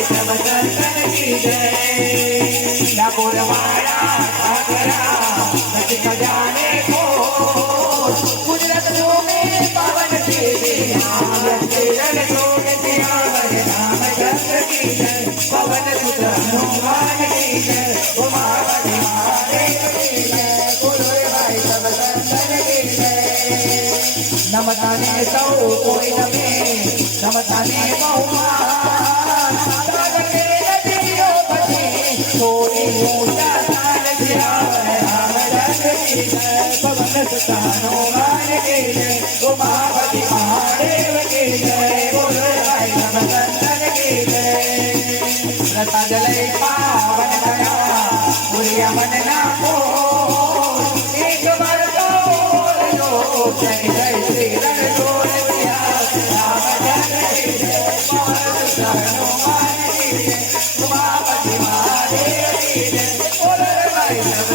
भाई सब संतन की जय। डाकोर वाला ठाकरा सच खजाने को गुजरत में पवन देवी तेरन लोग सियावर रामचंद्र की जय। पवन सुत हनुमान की जय। उमापति महादेव की जय। बोलो भाई सब संतन की जय। नमताने सौ कोई नमे नमताने बहुमान सागर के नदियों बने थोड़ी ऊंचा स्थान सियावर रामचंद्र की जय। पवन सुत हनुमान की जय। उमापति महादेव की जय। बोलो भाई सब संतन की जय। रसा जले पावन गया पूरी मन ना को एक बार तो बोल लो जय जय श्री रणजोड़ सिया रामचंद्र की जय। पवन सुत हनुमान की जय। उमापति महादेव की जय। बोलो भाई सब